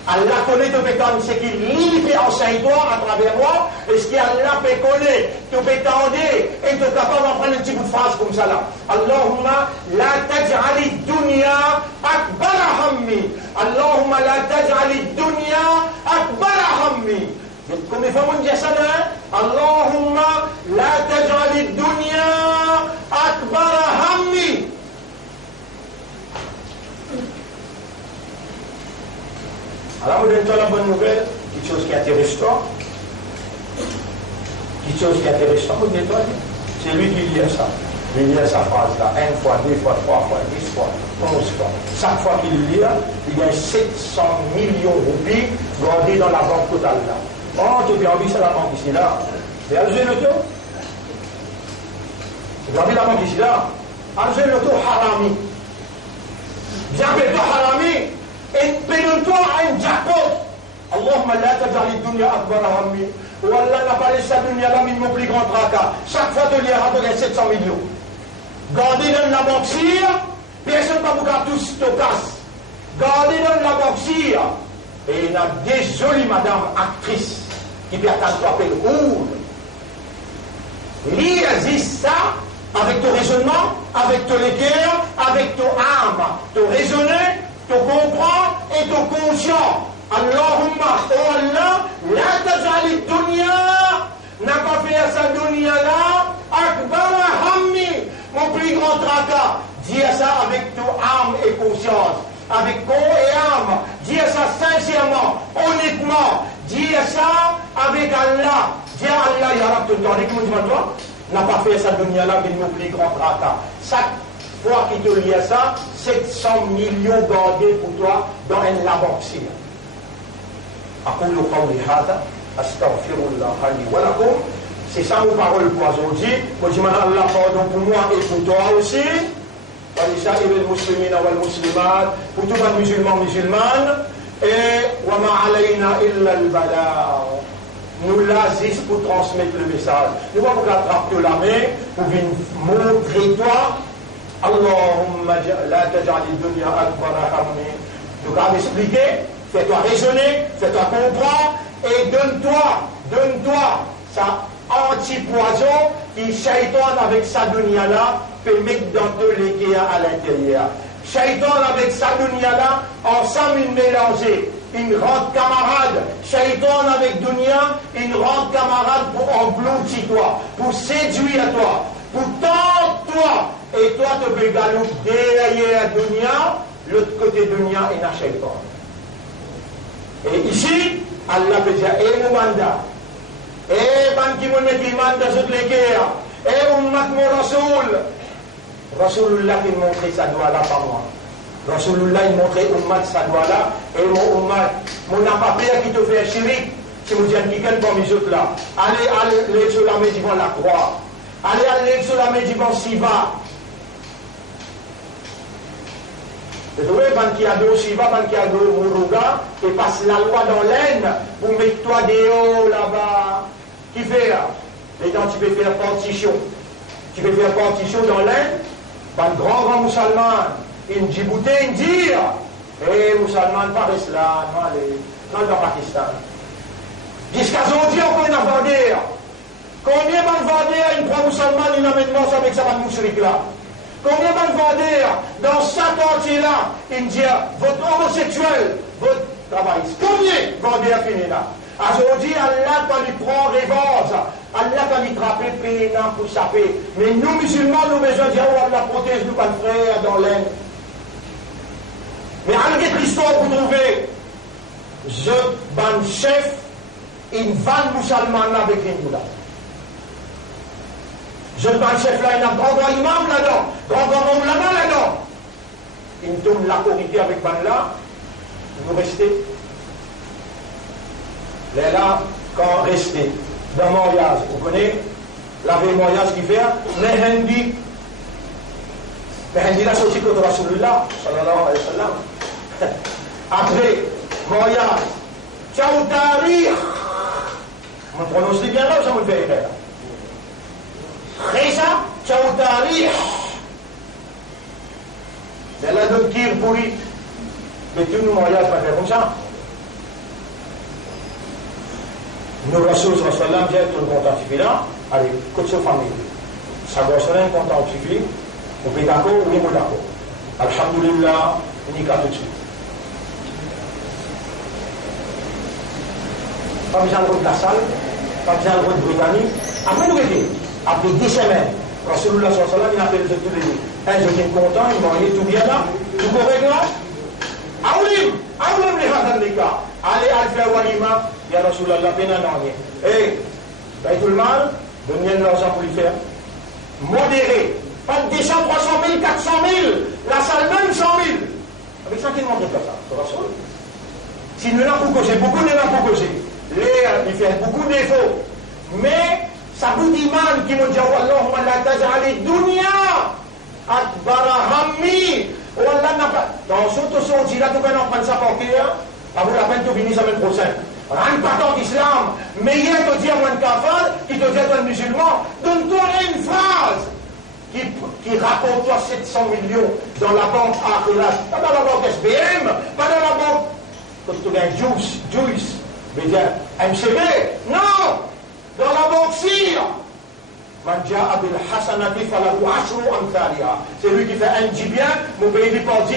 Allah connaît ton pétan, c'est qu'il limite enseigne-toi à travers moi, et ce qu'Allah peut connaître, ton pétan et tu es capable d'en prendre un petit bout de phrase comme ça là. Allahumma la taj'ali dunya akbara hammi. Allahumma la taj'ali dunya akbara hammi. Combien de fois on dit ça là? Allahumma la taj'ali dunya akbara hammi. Alors, je donne la bonne nouvelle, quelque chose qui intéresse toi. Quelque chose qui intéresse toi, c'est lui qui lit ça. Il lit sa phrase là, 1 fois, 2 fois, 3 fois, 10 fois, 11 fois. Chaque fois qu'il lit, il y a 700 millions de roupies gardées dans la banque totale là. Oh, tu as envie, c'est la banque ici là. Et Alger l'auto. Tu as envie la banque ici là. Alger l'auto harami. Bien que toi harami. Et donne-toi un jackpot. Allahumma la taj'al ad-dunya akbara hammi. Ou Allah n'a pas laissé la dunya là, mais mon plus grand tracas. Chaque fois que tu liras, tu gagnes 700 millions. Gardez dans la banque sire, personne ne va vous garder tous te casse. Gardez dans la banque sire. Et il y a des jolies madames actrices qui peuvent attendre le roule. Lis ça avec ton raisonnement, avec ton cœur, avec ton âme. Tu raisonner. Tu comprends et tu conscient. Allahumma, oh Allah, la taj'al ad-dunya, n'a pas fait sa dunya là, akbara hammi, mon plus grand tracas. Dis ça avec ton âme et conscience, avec corps et âme. Dis ça sincèrement, honnêtement. Dis ça avec Allah. Dis à Allah, ya Rab, tout le temps, écoute-moi, n'a pas fait sa dunya là, mais mon plus grand tracas. Fois qui te lie à ça, 700 millions gardés pour toi dans un laboratoire. C'est ça mon parole pour aujourd'hui. Moi je demande Allah pardon pour moi et pour toi aussi. Pour tous les musulmans, musulmanes. Et nous l'assis pour transmettre le message. Nous allons vous attraper la main pour venir montrer toi. Allahumma la taj'al ad-dunya akbara hammi. Donc à m'expliquer, fais-toi raisonner, fais-toi comprendre et donne-toi ça anti-poison qui shaitan avec sa dunya là peut mettre dans tous les cas à l'intérieur. Shaitan avec sa dunya là ensemble ils mélangés. Une rentre camarade, shaitan avec dunya, une rentre camarade pour engloutir toi, pour séduire toi, pour tendre toi. Et toi, tu peux galoper derrière dunya, l'autre côté dunya et n'a shaitan. Et ici, Allah peut dire, mon mandat, ban qui me manda sur les guerres, ummat mon rasoul. Rasoulullah qui montrait sa doigt là par moi. Rasoulullah il montrait ummat sa doigt là, et mon ummat, mon père qui te fait un chirik, si vous dites quelqu'un comme les autres là, allez sur la main devant la croix, allez sur la main devant Siva. Vous voyez, quand il y a deux Siva, quand il y a deux Muruga, et passe la loi dans l'aine, pour mettre toi des hauts là-bas. Qui fait là? Et donc tu peux faire partition. Tu peux faire partition dans l'aine, par un grand musulman, une Djibouti, une dire, musulman, pas là, non, allez, dans le Pakistan. Jusqu'à aujourd'hui, on peut en vendre. Combien de vendeurs, une croix musulmane, une amènement avec sa bande mouchrik là? Combien de vendeurs dans chaque quartier là, ils disent votre homosexuel, votre travail. Combien de vendeurs finissent là? Aujourd'hui, Allah va lui prendre revanche. Allah va lui trapper pénal pour saper. Mais nous, musulmans, nous avons besoin de dire, oh Allah protège nous, pas de frères dans l'aine. Mais malgré l'histoire, vous trouvez, je ban chef, une vanne musulmane avec une là. Je ban chef là, il y a un grand imam là-dedans, grand là-dedans. Il tombe l'autorité avec ban là, vous restez. Mais là, quand restez dans mon mariage, vous connaissez, la vraie mariage qui fait, Mehendi. Mehendi là, c'est aussi contre Rasulullah, sallallahu alayhi wa sallam. Après, mariage, ciao tarikh. On prononce bien là ou ça me fait erreur? Khisa, ciao tarikh. Mais là, donc, qui est pourri. Mais tout le mariage va faire comme ça. Nous Rasul sallam dit tout le content suffit là, allez, côté sa famille. Ça doit sonner un content suffit, on peut d'accord, oui, on d'accord. Alhamdulillah, on y va tout de suite. Pas besoin de la salle, pas besoin de Britannique. Après nous regardons, après 10 semaines, Rasulullah sallam il appelle tous les deux. Un je suis content, il m'a dit tout bien là, tout correct là. Aoulim les Hazanika. Allez, Alpha Walima, ya Rasulallah, Benanani. Eh, Baïtul Mal, donnez l'argent pour lui faire. Modéré. Pas de 200, 300 000, 400 000. La salle même 100 000. Avec ça, qui demande de ça? C'est Rasul. Si nous n'avons pas causé, beaucoup ne l'ont pas causé. Il fait beaucoup de défauts. Mais, ça vous dit man qui me dit, Allahumma la taj'ali dunya akbara hammi. Allah n'a pas. Dans ce que dit là, tu peux en prendre ça pour qui, hein? Ça vaut la peine de finir la semaine prochaine. Rien pas dans l'islam, mais il te dit à moi un kafar, qui te dit à toi un musulman, donne-toi une phrase qui raconte toi 700 millions dans la banque Akhirat, pas dans la banque SBM, pas dans la banque, comme tu gagnes Juice, mais bien MCB, non, dans la banque Sire. C'est lui qui fait un dit bien, mon pays dit pas 10.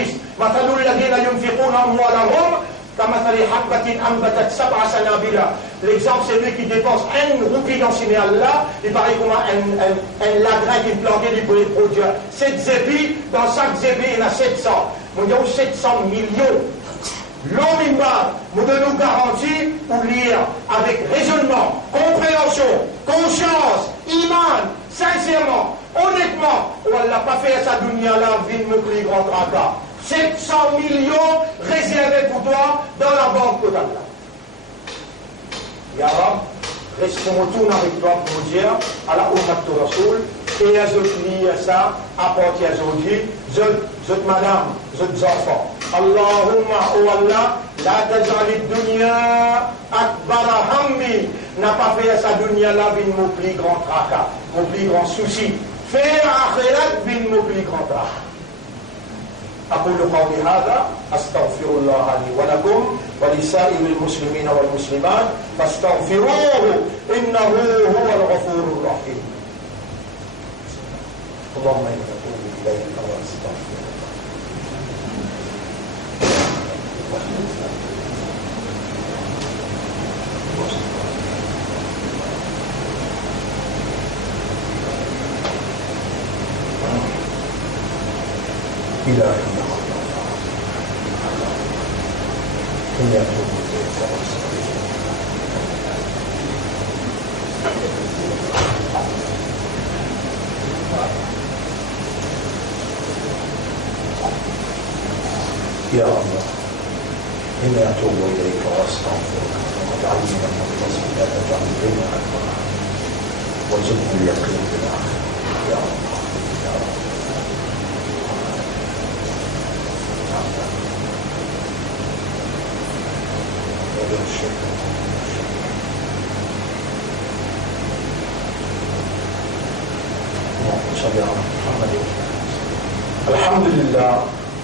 L'exemple, c'est lui qui dépense 1 roupie dans ce là, il paraît comme un lagrin qui est planté du produit. 7 zébis, dans chaque zébi, il y en a 700. Nous avons 700 millions. L'omimba, nous devons garantir ou lire avec raisonnement, compréhension, conscience, iman, sincèrement, honnêtement. On n'a pas fait ça dunya là, ville mon plus grand tracas. 700 millions réservés pour toi dans la banque totale. Ya Rab, restons retourne avec toi pour dire à la Ummat Rasoul, et à ceux qui lisent ça, apporter à ceux qui madame, ceux enfants. Allahumma, oh Allah, la taj'ali dunya akbara hammi. N'a pas fait sa dunya là, vin mon plus grand tracas, mon plus grand souci. Fais akhirat, vin mon plus grand tracas. أقول قولي هذا أستغفر الله لي ولكم ولسائر المسلمين والمسلمات فاستغفروه إنه هو الغفور الرحيم. اللهم إنا نتوب إليك ونستغفرك. إلهي يا الله إني أتوب إليك وأستغفرك واجعلني من المخلصين لا تجعل الدنيا أكبر وارزقني اليقين بالآخرة يا الله يا رب. الحمد لله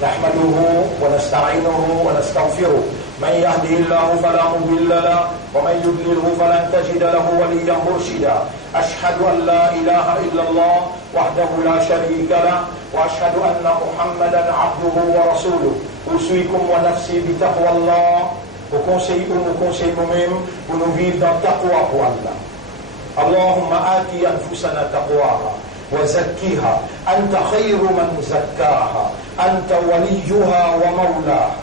نحمده ونستعينه ونستغفره من يهده الله فلا مضل له ومن يضلله فلن تجد له وليا مرشدا أشهد أن لا إله إلا الله وحده لا شريك له وأشهد أن محمدا عبده ورسوله أوصيكم ونفسي بتقوى الله au conseil nous-mêmes pour nous vivre dans taqwa pour Allah. Allahumma ati anfusana taqwaha wa zakkiha anta khayru man zakkaha anta waliyuha wa mawlaha.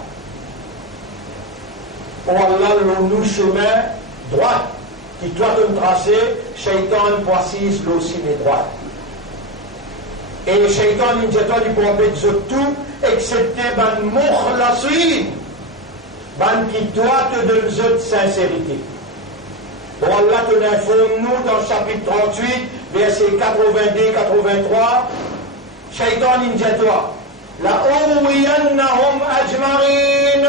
Oh Allah, le chemin droit qui doit te tracer, shaitan précise aussi les droits. Et shaitan il dit toi il peut empêcher tout excepté ban mukhlasin. Ban qui doit te donner de sincérité. Bon, Allah te informe nous dans le chapitre 38, verset 82-83. Shaitan in toi. La uwiyannahum ajmarin.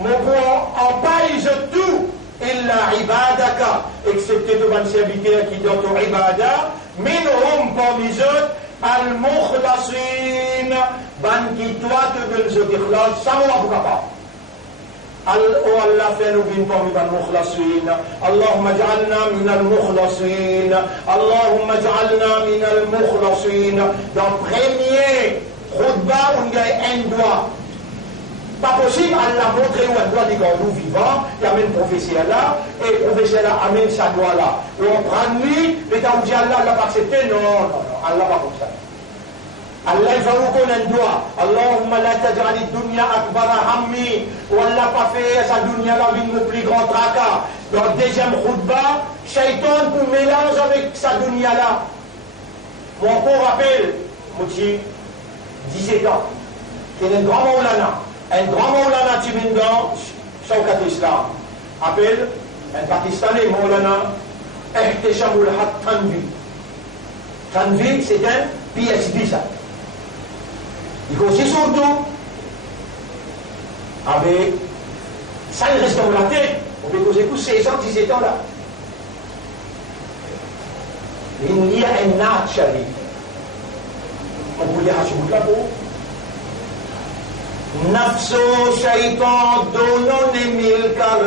Mon bon, en paille tout. Illa ibadaka. Excepté de ban serviteur qui donne ton ibada. Minhum parmi eux. Al-mukhlasin. Ban qui doit te donner de ikhlas. Ça va vous capable. Allah fait nous vivre parmi les mukhlasin. Allahumma ja'alna min al-mukhlasin. Allahumma ja'alna min al-mukhlasin. Dans le premier khutbah, on a un doigt. Pas possible, Allah montre où un doigt dit quand nous vivons, il amène le professeur là, et le professeur là amène sa doigt là. Et on prend lui, mais quand on dit Allah l'a pas accepté, non, Allah pas comme ça. Allah il va nous connaître un doigt. Allahumma la taj'al ad-dunya akbara hammi. Ou Allah pas fait sa dunya là une plus grand tracas. Dans le deuxième khutbah, Shaitan pour mélange avec sa dunya là. Mon encore rappelle, moi j'ai 17 ans, qu'il y a un grand Maulana. Un grand Maulana Tibindan, Shawkat Islam, appelle un Pakistanais Maulana Ehtishamul Haq Tanvi. Tanvi, c'est un PhD, ça. Il faut aussi surtout, avec ça, il reste dans la tête. On peut causer tous 16 ans, 17 ans là. Il y a un art, chérie. On voulait rajouter là pour. नफ्सो शैतान दोनों ने मिलकर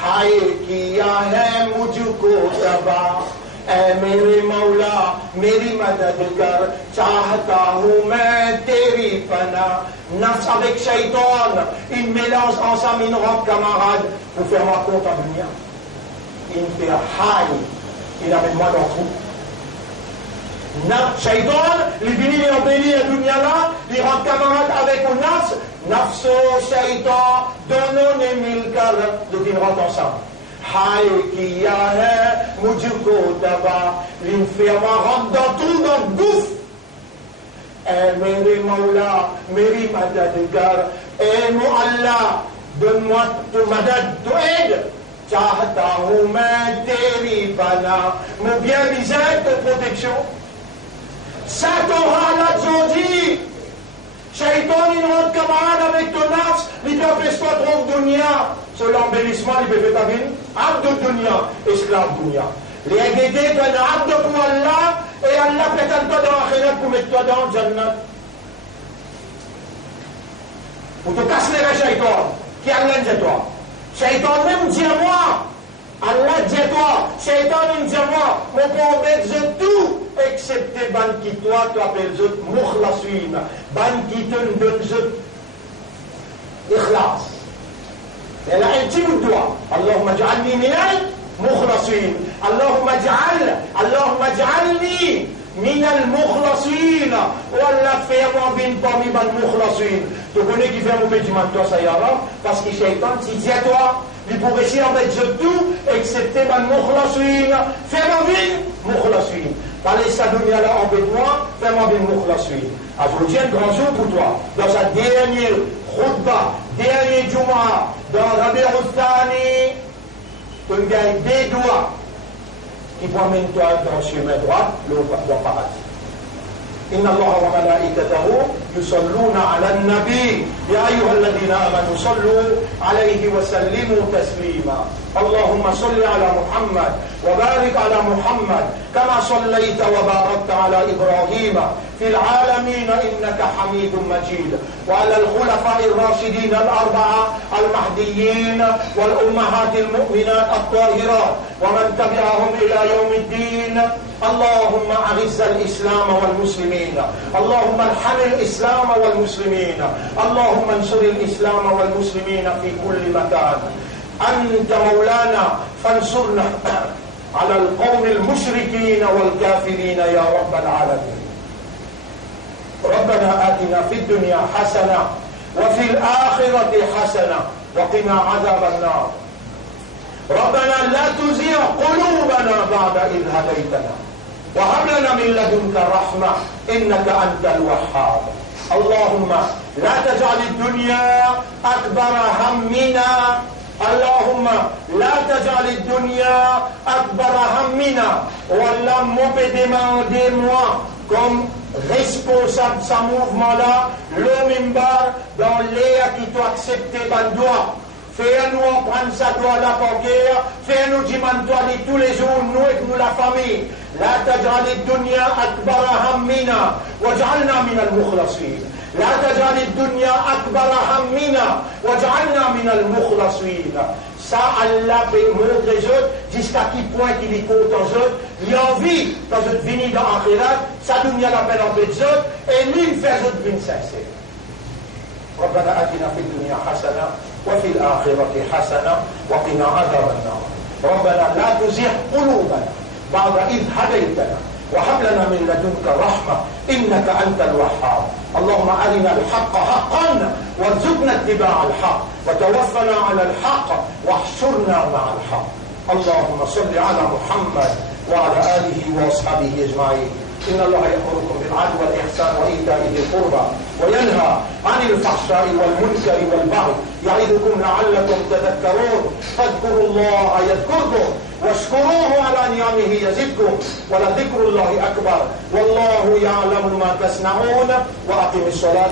हाय किया है मुझको तबाह ऐ मेरे मौला मेरी मदद कर चाहता हूँ मैं तेरी पनाह नफ्स avec शैतान il mélange ensemble une robe camarade pour faire ma compte en dunia il me fait haï il amène moi dans tout Shaitan, il vient et embellit la dunya là, il rend camarade avec le nafs, nafso, shaitan, dono ne milkar, donc ils rentrent ensemble. Haï kiya hai, mujhko taba, l'inferme rentre dans tout, dans le gouffre. Eh, mere maula, meri madadgar, eh, mon Allah, donne-moi ton madad, ton aide. Chahta hu main teri bana, mon bien visage de protection. Ça t'aura la jodi. Shaitan, il rentre camarade avec ton nafs, il t'empêche pas trop de dunya. Sur l'embellissement, il peut faire ta vie. Abd dunya, esclave dunya. Les aiguetés donnent abd pour Allah, et Allah prétend pas dans la pour mettre toi dans le jannat. Pour te casser les Shaitan, qui Allah dit toi. Shaitan même dit à moi. Allah dit à toi, Shaitan il dit à moi, mon prophète, je tout, excepté ban qui toi, tu appelles je mukhlasin, ban qui te donne je ikhlas. Elle a un petit bout de toi. Allahumma ja'alni minal mukhlasin. Allahumma ja'alni minal mukhlasin. Oh Allah, fais-moi bin parmi ban mukhlasin. Tu connais qui fait mon petit toi, ça y est, parce que Shaitan, s'il dit à toi, il pourrait essayer en mettre tout, excepté ma mukhlasin. Fais-moi bien mukhlasin. Parlez ça dunya là en moi, fais-moi bien mukhlasin. Aujourd'hui, un grand jour pour toi. Dans sa dernière khutbah, dernier Jumu'ah, dans Rabi' al-Thani, tu gagnes des doigts qui vont mener toi dans le chemin droit, le paradis. إن الله وملائكته يصلون على النبي يا أيها الذين آمنوا صلوا عليه وسلموا تسليما اللهم صل على محمد وبارك على محمد كما صليت وباركت على إبراهيم في العالمين إنك حميد مجيد وعلى الخلفاء الراشدين الأربعة المهديين والأمهات المؤمنات الطاهرات ومن تبعهم إلى يوم الدين اللهم أعز الإسلام والمسلمين اللهم ارحم الإسلام والمسلمين اللهم انصر الإسلام والمسلمين في كل مكان أنت مولانا فانصرنا على القوم المشركين والكافرين يا رب العالمين ربنا آتنا في الدنيا حسنة وفي الآخرة حسنة وقنا عذاب النار ربنا لا تزغ قلوبنا بعد إذ هديتنا وهب لنا من لدنك رحمة إنك أنت الوهاب اللهم لا تجعل الدنيا أكبر همنا اللهم لا تجعل الدنيا أكبر همنا والله mon peut demander moi comme responsable de ce mouvement-là le mimbar dans l'air qui doit accepter ban doigt Fais-nous en prendre ça doigt la banquière. Fais-nous dimantoir tous les jours, nous et nous la famille. لا تجعل الدنيا أكبر همنا واجعلنا من المخلصين. لا تجعل الدنيا أكبر همنا واجعلنا من المخلصين. Ça, Allah peut montrer eux jusqu'à qui point qu'il est content eux. Il a envie dans une vie dans l'akhirat, ça dunya l'appelle en fait eux, et lui il fait eux bien sincère. ربنا آتنا في الدنيا حسنة وفي الآخرة حسنة وقنا عذاب النار. ربنا لا تزغ قلوبنا بعد إذ هديتنا وهب لنا من لدنك رحمة إنك أنت الوهاب. اللهم أرنا الحق حقا وارزقنا اتباع الحق وتوفنا على الحق واحشرنا مع الحق. اللهم صل على محمد وعلى آله وأصحابه أجمعين. إن الله يأمركم بالعدل والإحسان وإيتاء ذي القربى وينهى عن الفحشاء والمنكر والبغي يعظكم لعلكم تذكرون. فاذكروا الله يذكركم واشكروه على نعمه يزدكم ولذكر الله أكبر والله يعلم ما تصنعون. وأقم الصلاة.